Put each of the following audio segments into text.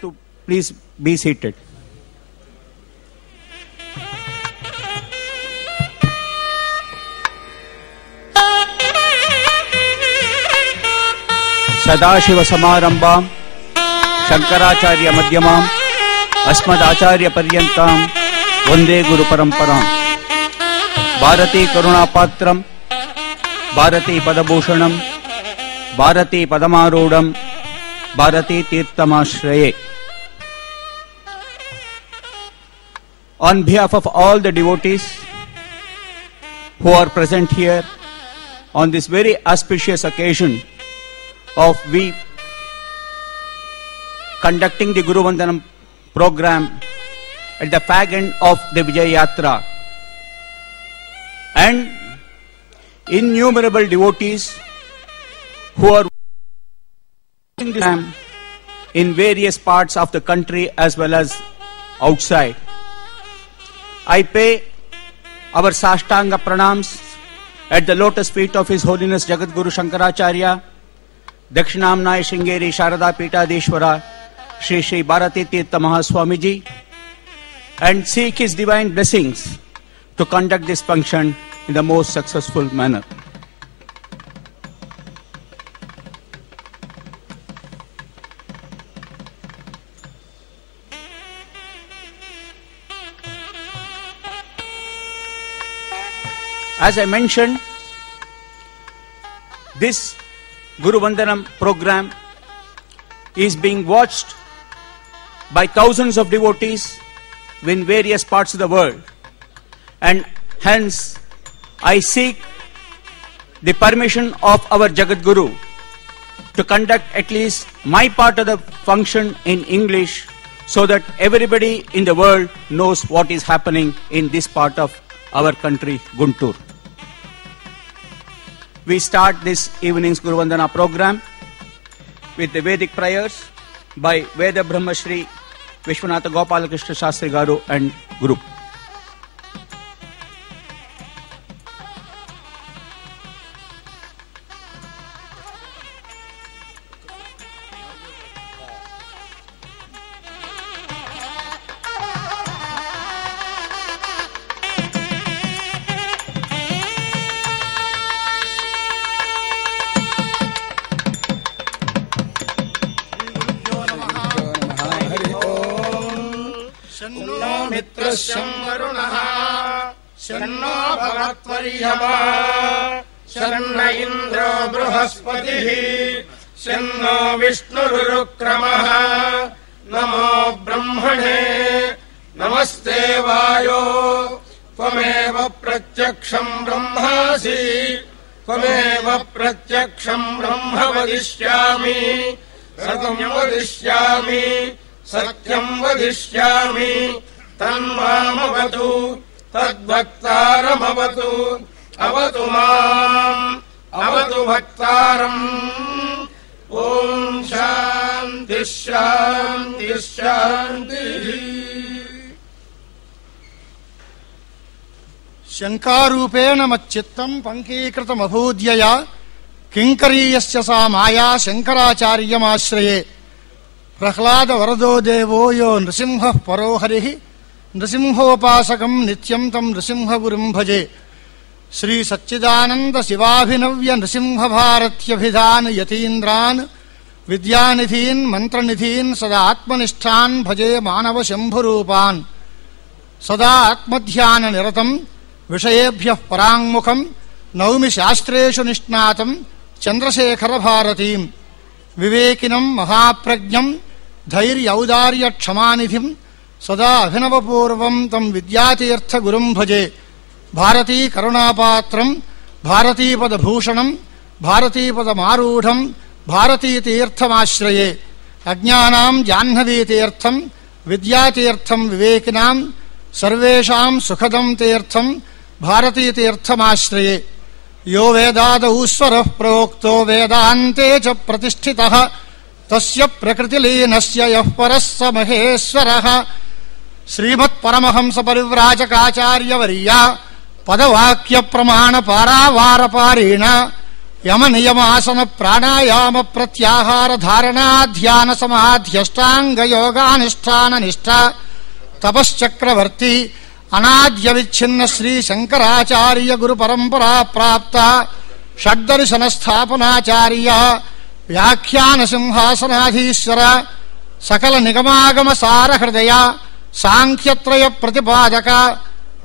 to please be seated. Sadashiva Samarambam Shankaracharya Madhyamam Asmadacharya Paryantam Vande Guru Paramparam Bharati Karunapatram Bharati Padabhushanam Bharati Padamarudam Bharati Tirthamashraye. On behalf of all the devotees who are present here on this very auspicious occasion of we conducting the Guru Vandanam program at the fag end of the Vijay Yatra, and innumerable devotees who are watching this program in various parts of the country as well as outside. I pay our Sashtanga Pranams at the lotus feet of His Holiness Jagat Guru Shankaracharya, Dakshinamnaya Shringeri Sharada Pitadeshwara Shri Shri Bharati Tirtha Mahaswamiji, and seek his divine blessings to conduct this function in the most successful manner. As I mentioned, this Guru Vandanam program is being watched by thousands of devotees in various parts of the world, and hence I seek the permission of our Jagat Guru to conduct at least my part of the function in English so that everybody in the world knows what is happening in this part of our country, Guntur. We start this evening's Guru Vandana program with the Vedic prayers by Veda Brahma Shri Vishwanatha Gopalakrishna Shastri Garu and group. शन्नो भवत्वर्यमा शन्न इन्द्रो बृहस्पतिः शन्नो विष्णुरुक्रमः नमो ब्रह्मणे नमस्ते वायो त्वमेव प्रत्यक्षं ब्रह्मासि त्वमेव प्रत्यक्षं ब्रह्म वदिष्यामि सत्यं वदिष्यामि तन्मामवतु तद्भक्तारमवतु अवतु माम् अवतु भक्तारम् ओम शांति शांति शांति। शंकारूपेण मच्चित्तं पंकीकृतमभूद्यया किंकरीयस्य सा माया शंकराचार्यमाश्रये प्रह्लाद वरदो देवो यो नृसिंहः परो हरिः नृसिंहोपासकं नित्यं तं नृसिंहगुरुं भजे। श्री सच्चिदानंद शिवाभिनव्य नृसिंह भारत्यभिधान यतीन्द्रान् विद्यानिधीन् मंत्रनिधीन् सदा आत्मनिष्ठान् भजे मानव शंभुरूपान्। सदा आत्मध्यान निरतं विषयेभ्यः पराङ्मुखं नौमि शास्त्रेषु निष्णातं चंद्रशेखर भारतीं। विवेकिनं महाप्रज्ञं धैर्यौदार्य क्षमानिधिं सदा अभिनवपूर्वं तं विद्यातीर्थ गुरुं भजे। भारती करुणापात्रं भारतीपदभूषणं भारतीपदमारूढं भारतीतीर्थमाश्रये। अज्ञानां जाह्नवीतीर्थं विद्यातीर्थं विवेकिनां सर्वेषां सुखदं तीर्थं भारतीतीर्थमाश्रये। यो वेदादौ स्वरः प्रोक्तो वेदान्ते च प्रतिष्ठितः तस्य प्रकृतिलीनस्य यः परः स महेश्वरः। श्रीमत्परमहंस परिव्राजकाचार्यवर्या पदवाक्य प्रमाण पारावारपारेण యమ నియమాసన ప్రాణాయామ ప్రత్యాహార ధారణ ధ్యాన సమాధ్యష్టాంగ యోగానుష్ఠాన నిష్ఠ తపశ్చక్రవర్తి అనాద్య విచ్ఛిన్న శ్రీ శంకరాచార్య గురు పరంపరా ప్రాప్త షడ్దర్శన స్థాపనాచార్య వ్యాఖ్యాన సింహాసనాధీశ్వర సకల నిగమాగమ సార హృదయ సాంఖ్యత్రయ ప్రతిపాదక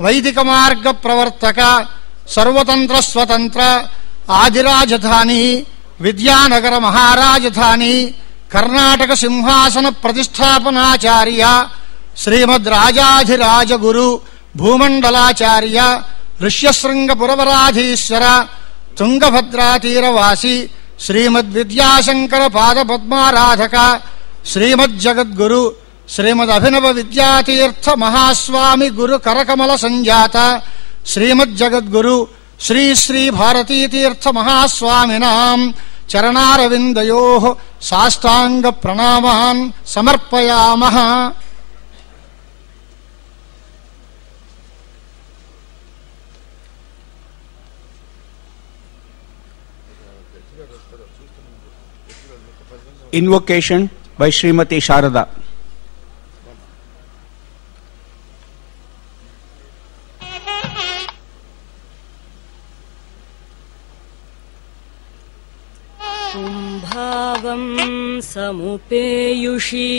వైదిక మార్గ ప్రవర్తక సర్వతంత్ర స్వతంత్ర ఆదిరాజధాని విద్యానగర మహారాజధాని కర్ణాటక సింహాసన ప్రతిష్టాపనాచార్య శ్రీమద్ రాజాధిరాజ గురు భూమండలాచార్య ఋష్యశృంగపురవరాధీశ్వర తుంగభద్రాతీరవాసి శ్రీమద్ విద్యాశంకర పాద పద్మారాధక శ్రీమద్ జగద్గురు శ్రీమద్ అభినవ విద్యాతీర్థ మహాస్వామి గురు కరకమల సంజాత శ్రీమద్ జగద్గురు శ్రీ శ్రీ భారతీతీర్థ మహాస్వామినాం చరణారవిందయోః సాష్టాంగ ప్రణామాన్ సమర్పయామః. Invocation by Srimati Sharada. कुम्भावं समुपेयुषी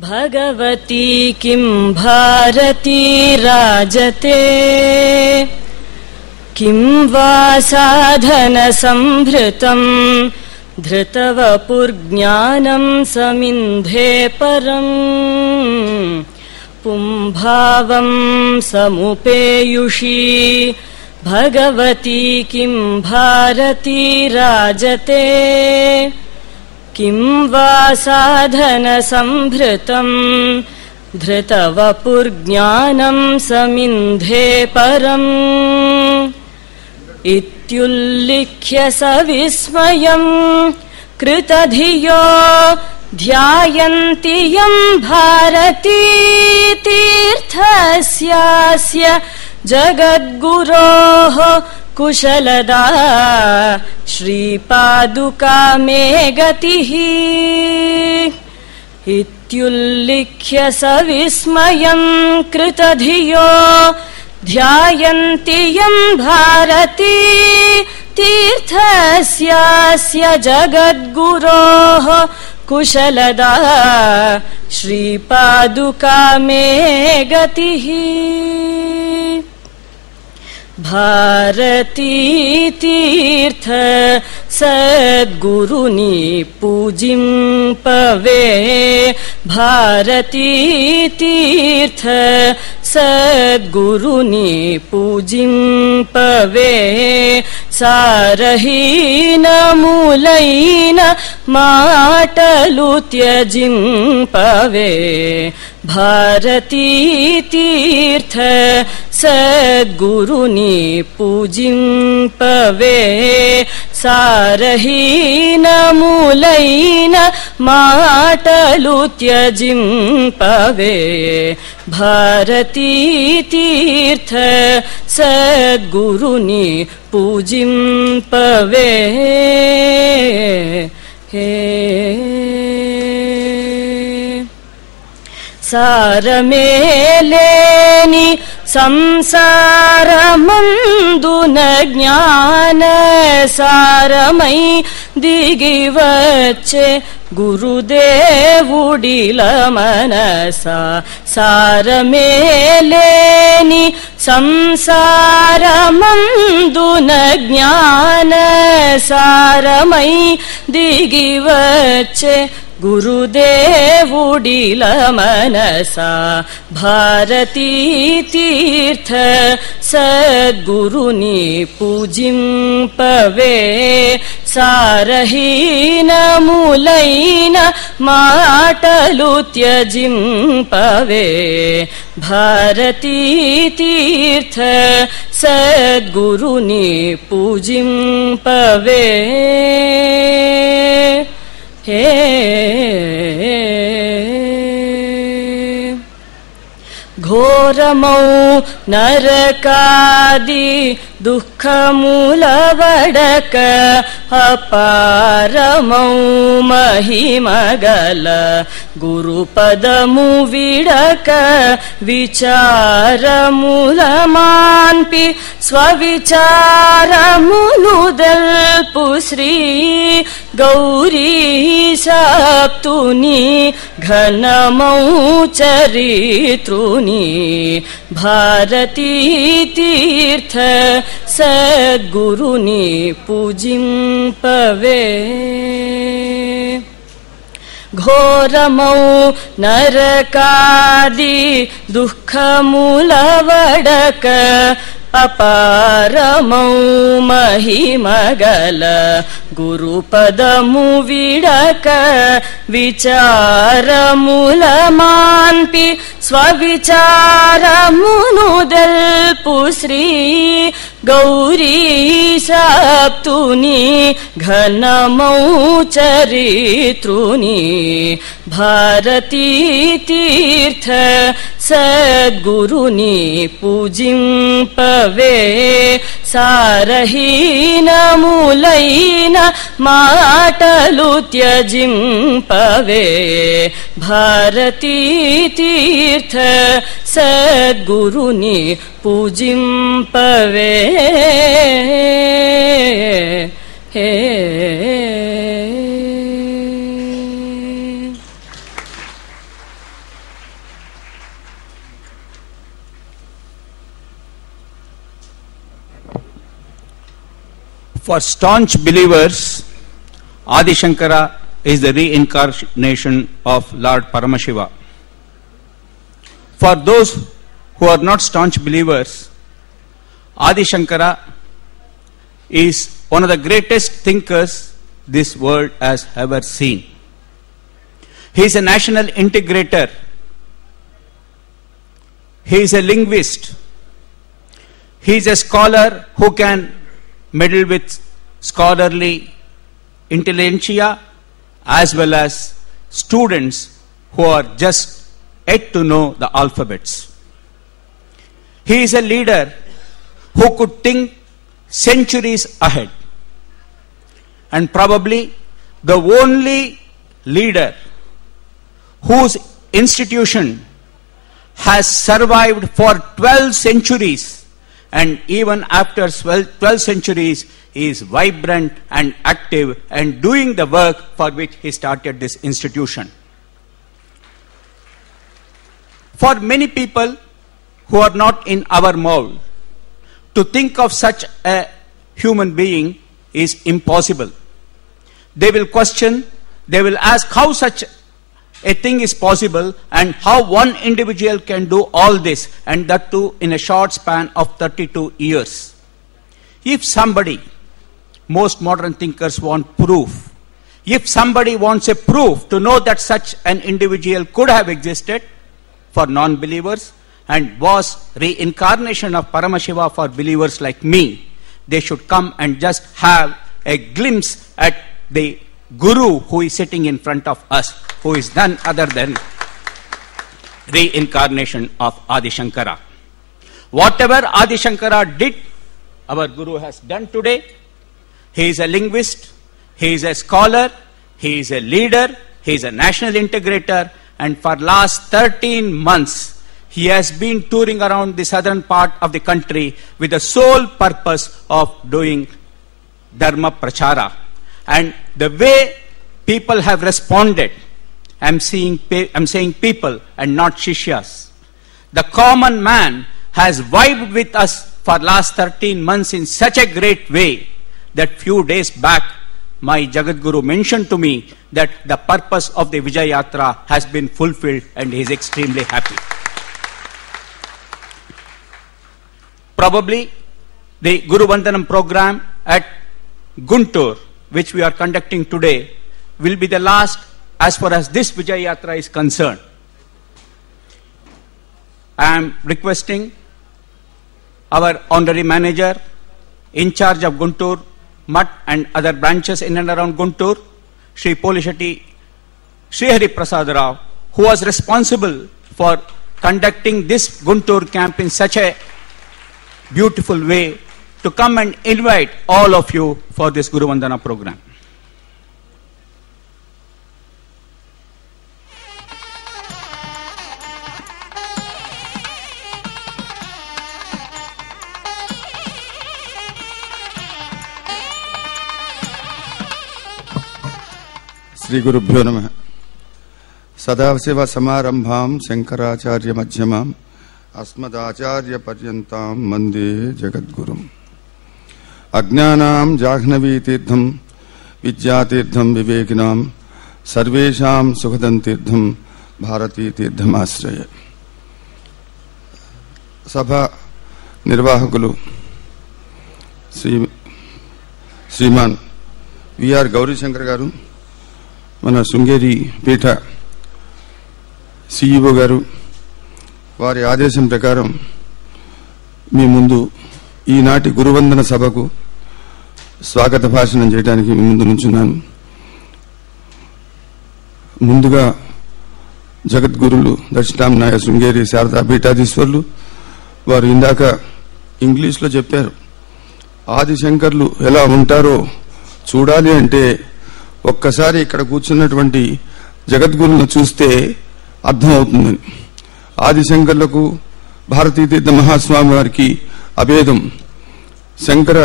Bhagwati किं भारती राजते किं वा साधनसंभृतम् धृतवपुर्ज्ञानं समिन्धे परम् पुंभावं समुपेयुषी भगवती किं भारती राजते किं वा साधनसंभृतम् धृतवपुर्ज्ञानं समिन्धे परम् इत्युल्लिख्य सविस्मयम् कृतधियो ध्यायन्ति यं भारती तीर्थस्यास्य जगद्गुरोः कुशलदा श्रीपादुका मे गतिः इत्युल्लिख्य सविस्मयम् कृतधियो ध्यायन्ति यं भारती तीर्थस्यास्य जगद्गुरोः कुशलदा श्रीपादुका मे गतिः भारती तीर्थ सद्गुरुनी पूजिंपवे भारती तीर्थ सद्गुरुनी पूजिंपवे सारहीन मूलैन माटलु त्यजिंपवे भारती तीर्थ सद्गुरुनी पूजिंपवे सारहीन मूलैन माटलु त्यजिंपवे भारती तीर्थ सद्गुरुनी पूजिंपवे हे सारमेलेनि संसारमंदुन ज्ञान सारमै दिगिवच्चे गुरुदेवुडिल मनसा सारमेलेनि संसारमंदुन ज्ञान सारमै दिगिवच्चे गुरुदेवुडिल मनसा भारती तीर्थ सद्गुरुनी पूजिंपवे सारहीन मूलैन माटलु त्यजिंपवे भारती तीर्थ सद्गुरुनी पूजिंपवे हे घोर ఘోరమౌ నరకాది దుఃఖములవడక అపారమౌ మహిమగల గురుపదము విడక విచారముల మాన్పి స్వవిచారములు దల్పు శ్రీ గౌరీశాప్తుని ఘనమౌ చరిత్రుని భారతీ తీర్థ సద్గురుని పూజింపవే. ఘోరమౌ నరకాది దుఃఖములవడక అపారమౌ మహిమగల గురుపదము విడక విచారముల మాన్పి స్వవిచారమును దల్పు శ్రీ గౌరీశాప్తుని ఘనమౌ చరిత్రుని భారతీ తీర్థ సద్గురుని పూజింపవే. సారహీనములైన మాటలు త్యజింపవే భారతీ తీర్థ సద్గురుని పూజింపవే. For staunch believers, Adi Shankara is the reincarnation of Lord Paramashiva. For those who are not staunch believers, Adi Shankara is one of the greatest thinkers this world has ever seen. He is a national integrator. He is a linguist. He is a scholar who can meddle with scholarly intelligentsia as well as students who are just yet to know the alphabets. He is a leader who could think centuries ahead, and probably the only leader whose institution has survived for 12 centuries, and even after 12 centuries he is vibrant and active and doing the work for which he started this institution. For many people who are not in our mold, to think of such a human being is impossible. They will question, they will ask how such a thing is possible and how one individual can do all this, and that too in a short span of 32 years. If somebody, most modern thinkers want proof, if somebody wants a proof to know that such an individual could have existed for non-believers and was reincarnation of Paramashiva for believers like me, they should come and just have a glimpse at the Guru who is sitting in front of us, who is none other than reincarnation of Adi Shankara. Whatever Adi Shankara did, our Guru has done today. He is a linguist, he is a scholar, he is a leader, he is a national integrator, and for last 13 months he has been touring around the southern part of the country with the sole purpose of doing Dharma Prachara. And the way people have responded, I'm saying people and not Shishyas. The common man has vibed with us for last 13 months in such a great way that few days back my Jagadguru mentioned to me that the purpose of the Vijay Yatra has been fulfilled and he is extremely happy. Probably the Guru Vandanam program at Guntur, which we are conducting today, will be the last as far as this Vijay Yatra is concerned. I am requesting our honorary manager in charge of Guntur, Mutt and other branches in and around Guntur, Shri Polishetty Sri Hari Prasad Rao, who was responsible for conducting this Guntur camp in such a beautiful way to come and invite all of you for this Guru Vandana program. Shri గురుభ్యో నమః. సదాశివ సమారంభాం శంకరాచార్య మధ్యమాం అస్మదాచార్య పర్యంతాం వందే జగద్గురుం. అజ్ఞానాం జాహ్నవీ తీర్థం విద్యాతీర్థం వివేకినాం సర్వేషాం సుఖదం తీర్థం భారతీ తీర్థమాశ్రయ. సభ నిర్వాహకులు Shriman VR Gauri Shankar గారు, మన శృంగేరి పీఠ CEO గారు, వారి ఆదేశం ప్రకారం మీ ముందు ఈనాటి గురువందన సభకు స్వాగత భాషణం చేయడానికి మీ ముందు నుంచున్నాను. ముందుగా జగద్గురులు దక్షిణాంనాయ శృంగేరి శారదా పీఠాధీశ్వరులు వారు ఇందాక ఇంగ్లీష్లో చెప్పారు, ఆదిశంకర్లు ఎలా ఉంటారో చూడాలి అంటే ఒక్కసారి ఇక్కడ కూర్చున్నటువంటి జగద్గురులను చూస్తే అర్థమవుతుందని. ఆదిశంకర్లకు భారతీ తీర్థ మహాస్వామి వారికి అభేదం. శంకర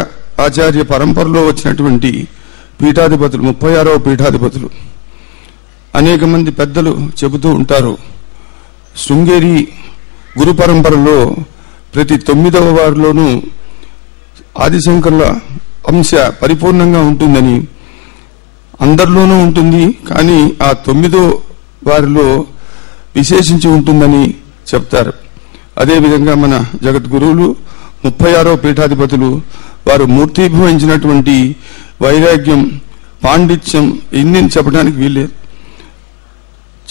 ఆచార్య పరంపరలో వచ్చినటువంటి పీఠాధిపతులు 36వ పీఠాధిపతులు అనేక మంది పెద్దలు చెబుతూ ఉంటారు, శృంగేరి గురు పరంపరలో ప్రతి 9వ వారిలోనూ ఆదిశంకర్ల అంశ పరిపూర్ణంగా ఉంటుందని, అందరిలోనూ ఉంటుంది, కానీ ఆ 9వ వారిలో విశేషించి ఉంటుందని చెప్తారు. అదేవిధంగా మన జగద్గురువులు 36వ పీఠాధిపతులు వారు మూర్తిభవించినటువంటి వైరాగ్యం, పాండిత్యం ఇన్ని చెప్పడానికి వీల్లేదు.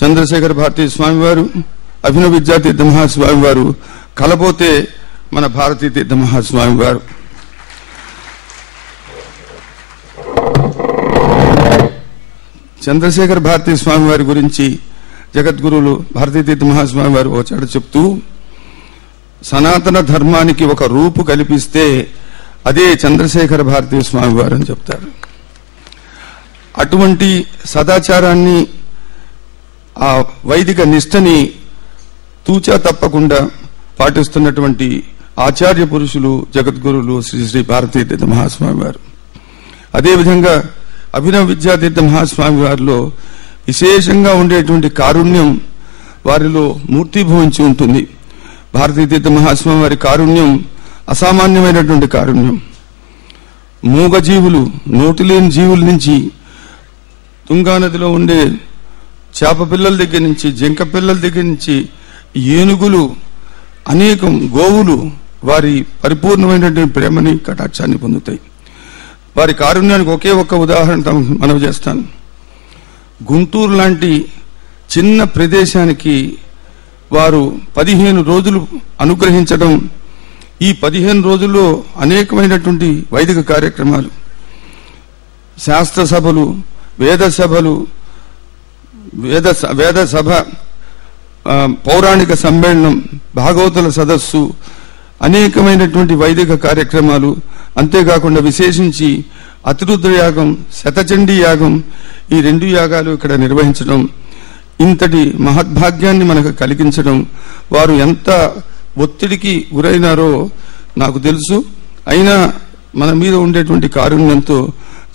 చంద్రశేఖర భారతీ స్వామి వారు, అభినవ విద్యాతీర్థ మహాస్వామి వారు కలపోతే మన భారతీ తీర్థ మహాస్వామి వారు. చంద్రశేఖర భారతీ స్వామి వారి గురించి జగద్గురువులు భారతీ తీర్థ మహాస్వామి వారు వచ్చాడు చెప్తూ, సనాతన ధర్మానికి ఒక రూపు కల్పిస్తే అదే చంద్రశేఖర భారతీ స్వామి వారు అని చెప్తారు. అటువంటి సదాచారాన్ని, ఆ వైదిక నిష్టని తూచా తప్పకుండా పాటిస్తున్నటువంటి ఆచార్య పురుషులు జగద్గురువులు శ్రీ శ్రీ భారతీ తీర్థ మహాస్వామి వారు. అదేవిధంగా అభినవ విద్యాతీర్థ మహాస్వామి వారిలో విశేషంగా ఉండేటువంటి కారుణ్యం వారిలో మూర్తిభవించి ఉంటుంది. భారతీ తీర్థ మహాస్వామి వారి కారుణ్యం అసామాన్యమైనటువంటి కారుణ్యం. మూగజీవులు, నోటిలేని జీవుల నుంచి, తుంగానదిలో ఉండే చేప పిల్లల దగ్గర నుంచి, జింక పిల్లల దగ్గర నుంచి, ఏనుగులు, అనేకం గోవులు వారి పరిపూర్ణమైనటువంటి ప్రేమని, కటాక్షాన్ని పొందుతాయి. వారి కారుణ్యానికి ఒకే ఒక్క ఉదాహరణ మనవి చేస్తాను. గుంటూరు లాంటి చిన్న ప్రదేశానికి వారు 15 రోజులు అనుగ్రహించడం, ఈ 15 రోజుల్లో అనేకమైనటువంటి వైదిక కార్యక్రమాలు, శాస్త్ర సభలు, వేద సభలు, వేద సభ, పౌరాణిక సమ్మేళనం, భాగవతుల సదస్సు, అనేకమైనటువంటి వైదిక కార్యక్రమాలు, అంతేకాకుండా విశేషించి అతిరుద్ర యాగం, శతచండీ యాగం, ఈ 2 యాగాలు ఇక్కడ నిర్వహించడం, ఇంతటి మహద్భాగ్యాన్ని మనకు కలిగించడం, వారు ఎంత ఒత్తిడికి గురైనారో నాకు తెలుసు. అయినా మన మీద ఉండేటువంటి కారుణ్యంతో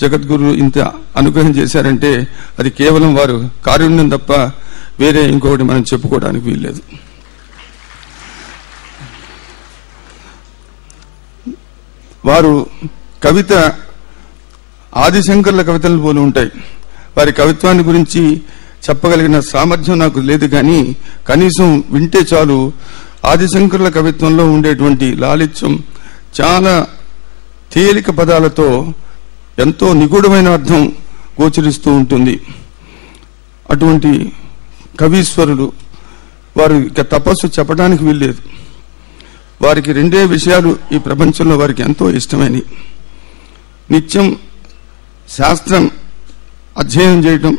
జగద్గురు ఇంత అనుగ్రహం చేశారంటే అది కేవలం వారు కారుణ్యం తప్ప వేరే ఇంకొకటి మనం చెప్పుకోవడానికి వీల్లేదు. వారు కవిత ఆదిశంకర్ల కవితలు పోలి ఉంటాయి. వారి కవిత్వాన్ని గురించి చెప్పగలిగిన సామర్థ్యం నాకు లేదు, కానీ కనీసం వింటే చాలు ఆదిశంకర్ల కవిత్వంలో ఉండేటువంటి లాలిత్యం చాలా తేలిక పదాలతో ఎంతో నిగూఢమైన అర్థం గోచరిస్తూ ఉంటుంది. అటువంటి కవీశ్వరులు వారు ఇక తపస్సు చెప్పడానికి వీల్లేదు. వారికి 2 విషయాలు ఈ ప్రపంచంలో వారికి ఎంతో ఇష్టమైనవి. నిత్యం శాస్త్రం అధ్యయనం చేయటం,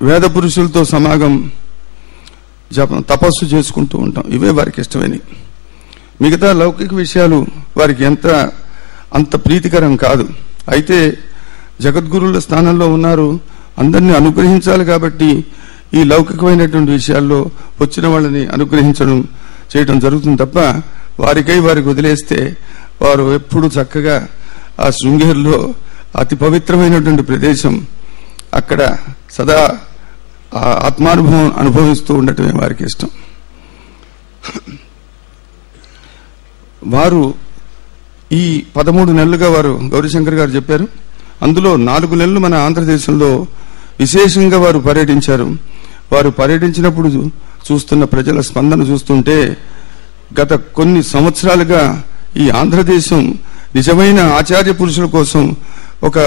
వేద పురుషులతో సమాగం, జపం తపస్సు చేసుకుంటూ ఉంటాం. ఇవే వారికి ఇష్టమైనవి. మిగతా లౌకిక విషయాలు వారికి అంత ప్రీతికరం కాదు. అయితే జగద్గురువుల స్థానంలో ఉన్నారు, అందరినీ అనుగ్రహించాలి కాబట్టి ఈ లౌకికమైనటువంటి విషయాల్లో వచ్చిన వాళ్ళని అనుగ్రహించడం చేయడం జరుగుతుంది తప్ప వారికి వదిలేస్తే వారు ఎప్పుడు చక్కగా ఆ శృంగేరిలో అతి పవిత్రమైనటువంటి ప్రదేశం అక్కడ సదా ఆత్మానుభవం అనుభవిస్తూ ఉండటమే వారికి ఇష్టం. వారు ఈ 13 నెలలుగా వారు గౌరీశంకర్ గారు చెప్పారు. అందులో 4 నెలలు మన ఆంధ్రదేశంలో విశేషంగా వారు పర్యటించారు. వారు పర్యటించినప్పుడు చూస్తున్న ప్రజల స్పందన చూస్తుంటే గత కొన్ని సంవత్సరాలుగా ఈ ఆంధ్రదేశం నిజమైన ఆచార్య పురుషుల కోసం, ఒక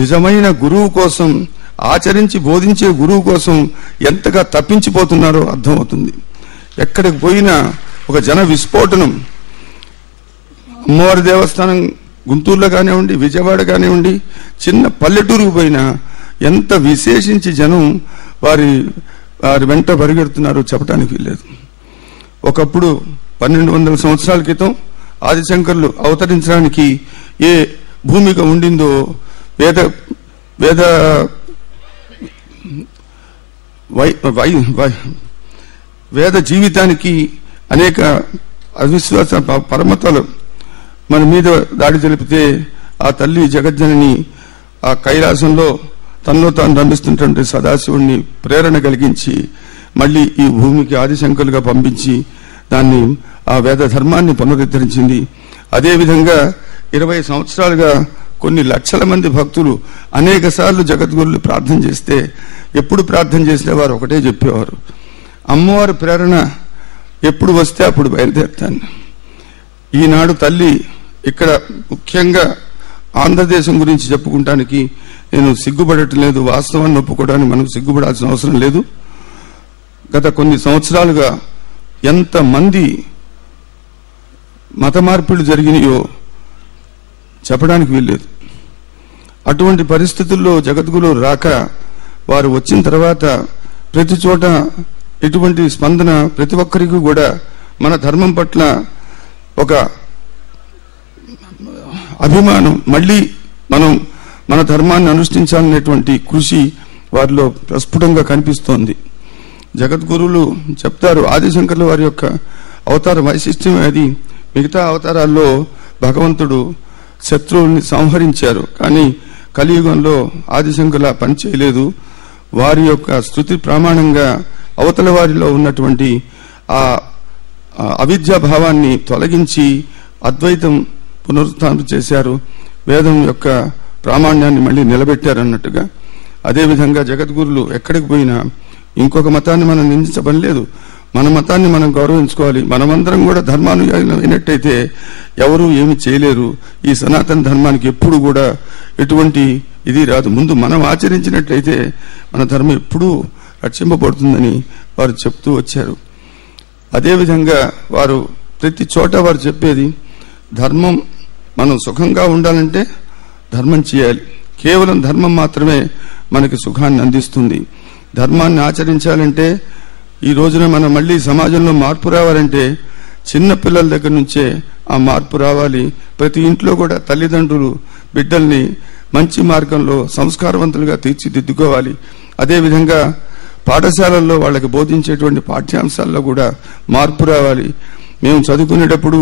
నిజమైన గురువు కోసం, ఆచరించి బోధించే గురువు కోసం ఎంతగా తప్పించిపోతున్నారో అర్థమవుతుంది. ఎక్కడికి పోయినా ఒక జన విస్ఫోటనం. అమ్మవారి దేవస్థానం గుంటూరులో కానివ్వండి, విజయవాడ కానివ్వండి, చిన్న పల్లెటూరుకు పోయినా ఎంత విశేషించి జనం వారి వెంట పరిగెడుతున్నారో చెప్పడానికి లేదు. ఒకప్పుడు 1200 సంవత్సరాల క్రితం ఆదిశంకరులు అవతరించడానికి ఏ భూమిక ఉండిందో వేద జీవితానికి అనేక అవిశ్వాస పరమతలు మన మీద దాడి తెలిపితే ఆ తల్లి జగజ్జనని ఆ కైలాసంలో తనలో తాను రమిస్తున్నటువంటి సదాశివుణ్ణి ప్రేరణ కలిగించి మళ్ళీ ఈ భూమికి ఆదిశంకరులుగా పంపించి దాన్ని ఆ వేద ధర్మాన్ని పునరుద్ధరించింది. అదేవిధంగా 20 సంవత్సరాలుగా కొన్ని లక్షల మంది భక్తులు అనేక సార్లు జగద్గురులు ప్రార్థన చేస్తే, ఎప్పుడు ప్రార్థన చేసినా వారు ఒకటే చెప్పేవారు, అమ్మవారి ప్రేరణ ఎప్పుడు వస్తే అప్పుడు బయలుదేరుతాను. ఈనాడు తల్లి ఇక్కడ ముఖ్యంగా ఆంధ్రదేశం గురించి చెప్పుకుంటానికి నేను సిగ్గుపడటం లేదు. వాస్తవాన్ని ఒప్పుకోవడానికి మనం సిగ్గుపడాల్సిన అవసరం లేదు. గత కొన్ని సంవత్సరాలుగా ఎంతమంది మత మార్పిళ్లు జరిగినాయో చెప్పడానికి వీల్లేదు. అటువంటి పరిస్థితుల్లో జగద్గురు రాక వారు వచ్చిన తర్వాత ప్రతి చోట ఎటువంటి స్పందన, ప్రతి ఒక్కరికి కూడా మన ధర్మం పట్ల ఒక అభిమానం, మళ్ళీ మనం మన ధర్మాన్ని అనుష్ఠించాలనేటువంటి కృషి వారిలో ప్రస్ఫుటంగా కనిపిస్తోంది. జగద్గురువులు చెప్తారు, ఆదిశంకర్ల వారి యొక్క అవతార వైశిష్ట్యం అది. మిగతా అవతారాల్లో భగవంతుడు శత్రువుల్ని సంహరించారు, కానీ కలియుగంలో ఆదిశంకర్ల పని చేయలేదు. వారి యొక్క స్తుతి ప్రమాణంగా అవతల వారిలో ఉన్నటువంటి ఆ అవిద్యా భావాన్ని తొలగించి అద్వైతం పునరుత్థానం చేశారు. వేదం యొక్క ప్రామాణ్యాన్ని మళ్ళీ నిలబెట్టారన్నట్టుగా. అదేవిధంగా జగద్గురులు ఎక్కడికి పోయినా ఇంకొక మతాన్ని మనం నిందించబని లేదు, మన మతాన్ని మనం గౌరవించుకోవాలి. మనమందరం కూడా ధర్మానుయాయులు అయినట్టయితే ఎవరూ ఏమి చేయలేరు. ఈ సనాతన ధర్మానికి ఎప్పుడు కూడా ఎటువంటి ఇది రాదు. ముందు మనం ఆచరించినట్లయితే మన ధర్మం ఎప్పుడూ రక్షింపబడుతుందని వారు చెప్తూ వచ్చారు. అదేవిధంగా వారు ప్రతి చోట వారు చెప్పేది, ధర్మం మనం సుఖంగా ఉండాలంటే ధర్మం చేయాలి. కేవలం ధర్మం మాత్రమే మనకి సుఖాన్ని అందిస్తుంది. ధర్మాన్ని ఆచరించాలంటే, ఈ రోజున మనం మళ్ళీ సమాజంలో మార్పు రావాలంటే చిన్న పిల్లల దగ్గర నుంచే ఆ మార్పు రావాలి. ప్రతి ఇంట్లో కూడా తల్లిదండ్రులు బిడ్డల్ని మంచి మార్గంలో సంస్కారవంతులుగా తీర్చిదిద్దుకోవాలి. అదేవిధంగా పాఠశాలల్లో వాళ్ళకి బోధించేటువంటి పాఠ్యాంశాల్లో కూడా మార్పు రావాలి. మేము చదువుకునేటప్పుడు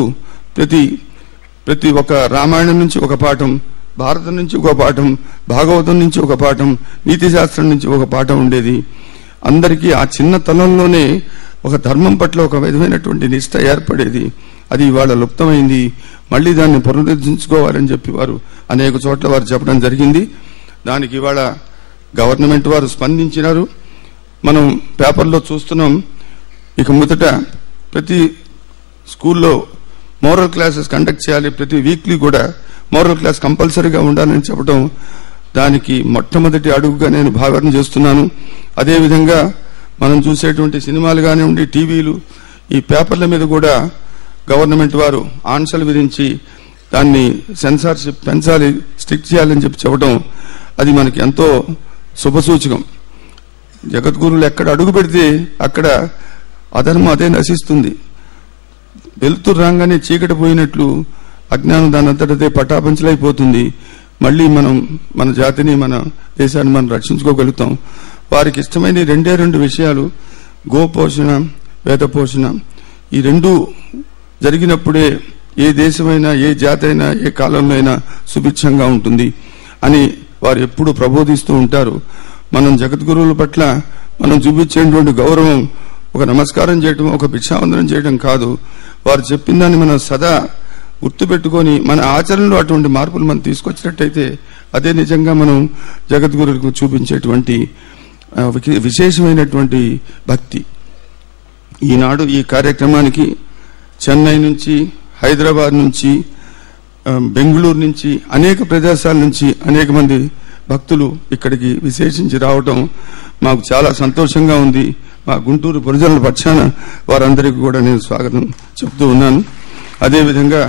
ప్రతి ఒక్క రామాయణం నుంచి ఒక పాఠం, భారతం నుంచి ఒక పాఠం, భాగవతం నుంచి ఒక పాఠం, నీతి శాస్త్రం నుంచి ఒక పాఠం ఉండేది. అందరికీ ఆ చిన్న తలంలోనే ఒక ధర్మం పట్ల ఒక విధమైనటువంటి నిష్ట ఏర్పడేది. అది ఇవాళ లుప్తమైంది. మళ్ళీ దాన్ని పునరుద్ధరించుకోవాలని చెప్పి వారు అనేక చోట్ల వారు చెప్పడం జరిగింది. దానికి ఇవాళ గవర్నమెంట్ వారు స్పందించినారు. మనం పేపర్లో చూస్తున్నాం. ఇక మొదట ప్రతి స్కూల్లో మోరల్ క్లాసెస్ కండక్ట్ చేయాలి, ప్రతి వీక్లీ కూడా మోరల్ క్లాస్ కంపల్సరీగా ఉండాలని చెప్పడం, దానికి మొట్టమొదటి అడుగుగా నేను భావన చేస్తున్నాను. అదేవిధంగా మనం చూసేటువంటి సినిమాలు కానివ్వండి, టీవీలు, ఈ పేపర్ల మీద కూడా గవర్నమెంట్ వారు ఆంక్షలు విధించి దాన్ని సెన్సార్షిప్ పెంచాలి, స్ట్రిక్ట్ చేయాలని చెప్పడం, అది మనకి ఎంతో శుభసూచకం. జగద్గురువులు ఎక్కడ అడుగు పెడితే అక్కడ అధర్మం అదే నశిస్తుంది. వెలుతురు రాగానే చీకటి పోయినట్లు అజ్ఞానం దానంతటదే పటాపంచలైపోతుంది. మళ్ళీ మనం మన జాతిని, మన దేశాన్ని మనం రక్షించుకోగలుగుతాం. వారికి ఇష్టమైన రెండు విషయాలు, గోపోషణ, వేద పోషణ. ఈ రెండు జరిగినప్పుడే ఏ దేశమైనా, ఏ జాతి అయినా, ఏ కాలంలో అయినా సుభిక్షంగా ఉంటుంది అని వారు ఎప్పుడు ప్రబోధిస్తూ ఉంటారు. మనం జగద్గురువుల పట్ల మనం చూపించేటువంటి గౌరవం ఒక నమస్కారం చేయడం, ఒక భిక్షావందనం చేయడం కాదు. వారు చెప్పిన దాన్ని మనం సదా గుర్తుపెట్టుకొని మన ఆచరణలో అటువంటి మార్పులు మనం తీసుకొచ్చినట్టయితే అదే నిజంగా మనం జగద్గురువులకు చూపించేటువంటి విశేషమైనటువంటి భక్తి. ఈనాడు ఈ కార్యక్రమానికి చెన్నై నుంచి, హైదరాబాద్ నుంచి, బెంగళూరు నుంచి, అనేక ప్రదేశాల నుంచి అనేక మంది భక్తులు ఇక్కడికి విశేషించి రావటం మాకు చాలా సంతోషంగా ఉంది. మా గుంటూరు ప్రజల పక్షాన వారందరికీ కూడా నేను స్వాగతం చెప్తూ ఉన్నాను. అదేవిధంగా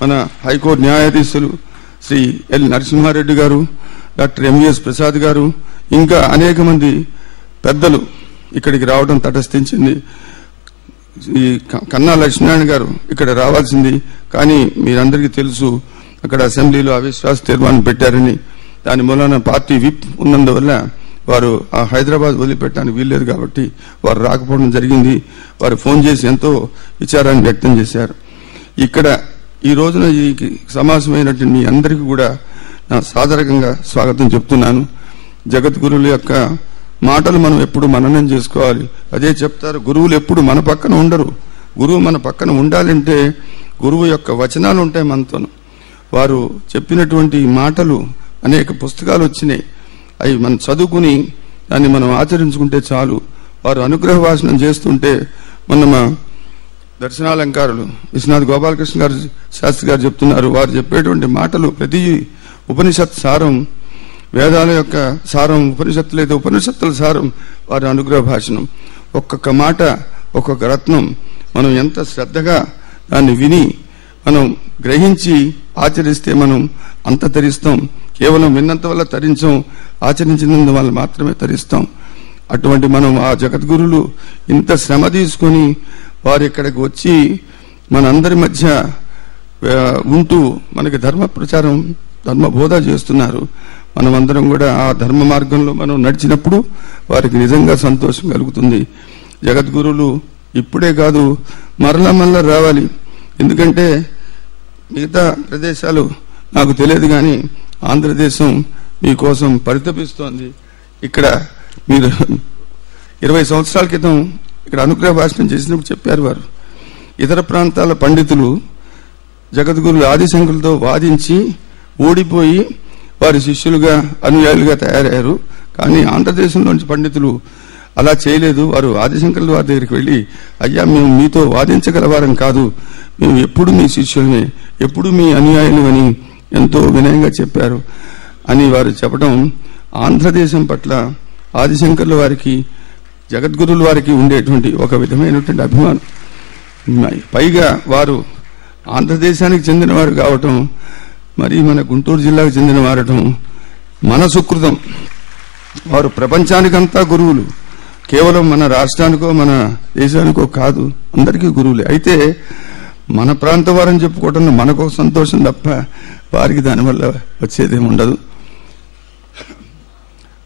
మన హైకోర్టు న్యాయాధీశులు శ్రీ ఎల్ నరసింహారెడ్డి గారు, డాక్టర్ ఎంవిఎస్ ప్రసాద్ గారు, ఇంకా అనేక మంది పెద్దలు ఇక్కడికి రావడం తటస్థించింది. ఈ కన్నా లక్ష్మీనారాయణ గారు ఇక్కడ రావాల్సింది, కానీ మీరందరికీ తెలుసు అక్కడ అసెంబ్లీలో అవిశ్వాస తీర్మానం పెట్టారని. దాని మూలన పార్టీ విప్ ఉన్నందువల్ల వారు ఆ హైదరాబాద్ వదిలిపెట్టడానికి వీల్లేదు కాబట్టి వారు రాకపోవడం జరిగింది. వారు ఫోన్ చేసి ఎంతో విచారాన్ని వ్యక్తం చేశారు. ఇక్కడ ఈ రోజున ఈ సమావేశమైనటువంటి మీ అందరికీ కూడా నా సాదరంగా స్వాగతం చెప్తున్నాను. జగద్గురువుల యొక్క మాటలు మనం ఎప్పుడు మననం చేసుకోవాలి. అదే చెప్తారు, గురువులు ఎప్పుడు మన పక్కన ఉండరు. గురువు మన పక్కన ఉండాలంటే గురువు యొక్క వచనాలు ఉంటాయి మనతో. వారు చెప్పినటువంటి మాటలు అనేక పుస్తకాలు వచ్చినాయి, అవి మనం చదువుకుని దాన్ని మనం ఆచరించుకుంటే చాలు. వారు అనుగ్రహ భాషణం చేస్తుంటే మొన్న మా దర్శనాలంకారులు విశ్వనాథ్ గోపాలకృష్ణ గారు శాస్త్రి గారు చెప్తున్నారు, వారు చెప్పేటువంటి మాటలు ప్రతి ఉపనిషత్ సారం, వేదాల యొక్క సారం ఉపనిషత్తులు అయితే ఉపనిషత్తుల సారం వారి అనుగ్రహ భాషణం. ఒక్కొక్క మాట, ఒక్కొక్క రత్నం మనం ఎంత శ్రద్ధగా దాన్ని విని మనం గ్రహించి ఆచరిస్తే మనం అంత తరిస్తాం. కేవలం విన్నంత వల్ల తరించాం, ఆచరించినందు వల్ల మాత్రమే తరిస్తాం. అటువంటి మనం ఆ జగద్గురులు ఇంత శ్రమ తీసుకొని వారు ఇక్కడికి వచ్చి మనందరి మధ్య ఉంటూ మనకి ధర్మ ప్రచారం, ధర్మ బోధ చేస్తున్నారు. మనమందరం కూడా ఆ ధర్మ మార్గంలో మనం నడిచినప్పుడు వారికి నిజంగా సంతోషం కలుగుతుంది. జగద్గురువులు ఇప్పుడే కాదు, మరలా రావాలి. ఎందుకంటే మిగతా ప్రదేశాలు నాకు తెలియదు, కానీ ఆంధ్రదేశం మీకోసం పరితపిస్తోంది. ఇక్కడ మీరు 20 సంవత్సరాల క్రితం ఇక్కడ అనుగ్రహ భాషణం చేసినప్పుడు చెప్పారు వారు, ఇతర ప్రాంతాల పండితులు జగద్గురులు ఆదిశంకరులతో వాదించి ఓడిపోయి వారి శిష్యులుగా, అనుయాయులుగా తయారయ్యారు. కానీ ఆంధ్రదేశంలోని పండితులు అలా చేయలేదు. వారు ఆదిశంకరుల వారి దగ్గరికి వెళ్ళి, అయ్యా మేము మీతో వాదించగలవారం కాదు, మేము ఎప్పుడు మీ శిష్యులమే, ఎప్పుడు మీ అనుయాయులు అని ఎంతో వినయంగా చెప్పారు అని వారు చెప్పడం ఆంధ్రదేశం పట్ల ఆదిశంకరుల వారికి, జగద్గురువుల వారికి ఉండేటువంటి ఒక విధమైనటువంటి అభిమానం. పైగా వారు ఆంధ్రదేశానికి చెందిన వారు కావటం, మరి మన గుంటూరు జిల్లాకు చెందిన వారటం మన సుకృతం. వారు ప్రపంచానికంతా గురువులు, కేవలం మన రాష్ట్రానికో మన దేశానికో కాదు, అందరికీ గురువులే. అయితే మన ప్రాంత వారని చెప్పుకోవటంలో మనకు సంతోషం తప్ప వారికి దానివల్ల వచ్చేదేమి ఉండదు.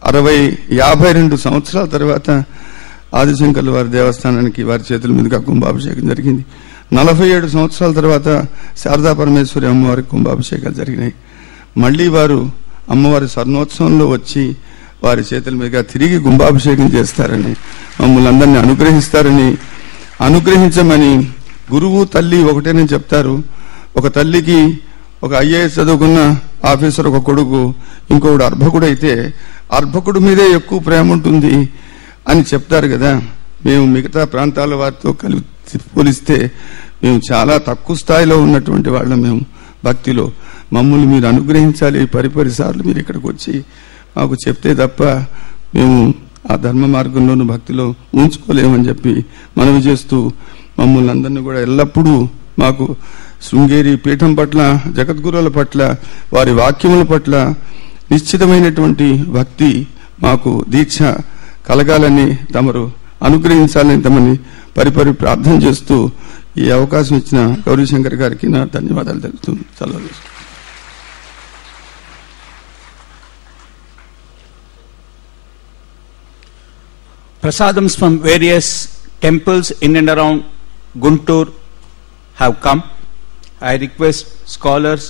52 సంవత్సరాల తర్వాత ఆదిశంకర్ల వారి దేవస్థానానికి వారి చేతుల మీదుగా కుంభాభిషేకం జరిగింది. 47 సంవత్సరాల తర్వాత శారదా పరమేశ్వరి అమ్మవారికి కుంభాభిషేకాలు జరిగినాయి. మళ్లీ వారు అమ్మవారి స్వర్ణోత్సవంలో వచ్చి వారి చేతుల మీదుగా తిరిగి కుంభాభిషేకం చేస్తారని, మమ్మల్ని అందరినీ అనుగ్రహిస్తారని, అనుగ్రహించమని గురువు తల్లి ఒకటేనని చెప్తారు. ఒక తల్లికి ఒక IAS చదువుకున్న ఆఫీసర్ ఒక కొడుకు, ఇంకొకడు అర్భకుడు అయితే అర్భకుడు మీదే ఎక్కువ ప్రేమ ఉంటుంది అని చెప్తారు కదా. మేము మిగతా ప్రాంతాల వారితో పోలిస్తే మేము చాలా తక్కువ స్థాయిలో ఉన్నటువంటి వాళ్ళం. మేము భక్తిలో మమ్మల్ని మీరు అనుగ్రహించాలి. పరిసార్లు మీరు ఇక్కడికి వచ్చి మాకు చెప్తే తప్ప మేము ఆ ధర్మ మార్గంలోనూ భక్తిలో ఉంచుకోలేమని చెప్పి మనవి చేస్తూ మమ్మల్ని అందరినీ కూడా ఎల్లప్పుడూ మాకు శృంగేరి పీఠం పట్ల, జగద్గురువుల పట్ల, వారి వాక్యముల పట్ల నిశ్చితమైనటువంటి భక్తి, మాకు దీక్ష కలగాలని తమరు అనుగ్రహించాలని తమని పరిపరి ప్రార్థన చేస్తూ ఈ అవకాశం ఇచ్చిన గౌరీశంకర్ గారికి నా ధన్యవాదాలు తెలుపుతూ సెలవు. Prasadams from various temples in and around Guntur have come. I request scholars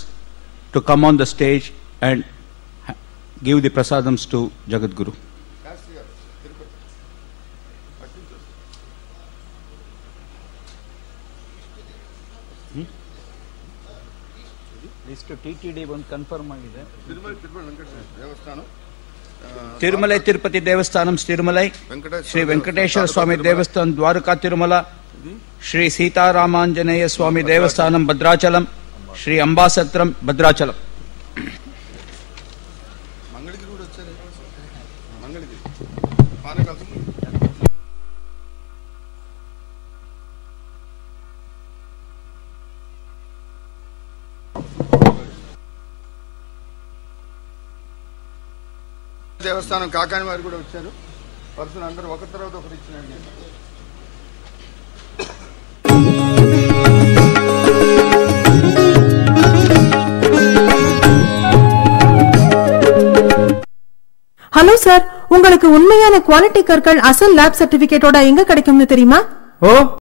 to come on the stage and give the prasadams to Jagadguru. List TTD one confirm ಆಗಿದೆ. తిరుమలై తిరుపతి దేవస్థానం తిరుమలై, శ్రీ వెంకటేశ్వర స్వామి దేవస్థానం ద్వారకా తిరుమల, శ్రీ సీతారామాంజనేయ స్వామి దేవస్థానం భద్రాచలం, శ్రీ అంబాసత్రం భద్రాచలం. దేవస్థానం కాకాని వారు కూడా వచ్చారు. పర్సన్ అందరూ ఒక తర్వాత ఒకరు ఇచ్చినండి. ஹலோ சார், உங்களுக்கு உண்மையான குவாலிட்டி கற்கள் அசல் லேப் சர்டிபிகேட்டோட எங்க கிடைக்கும்னு தெரியுமா? ஓ,